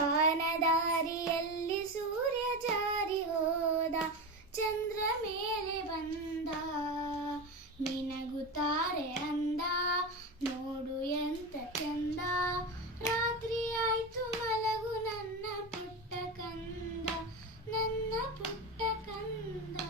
ಬಾನದಾರಿಯಲ್ಲಿ ಸೂರ್ಯ ಜಾರಿ ಹೋದ, ಚಂದ್ರ ಮೇಲೆ ಬಂದ. ನಿನಗುತ್ತಾರೆ ಅಂದ, ನೋಡು ಎಂತ ಚಂದ. ರಾತ್ರಿ ಆಯ್ತು, ಮಲಗು ನನ್ನ ಪುಟ್ಟ ಕಂದ, ನನ್ನ ಪುಟ್ಟ ಕಂದ.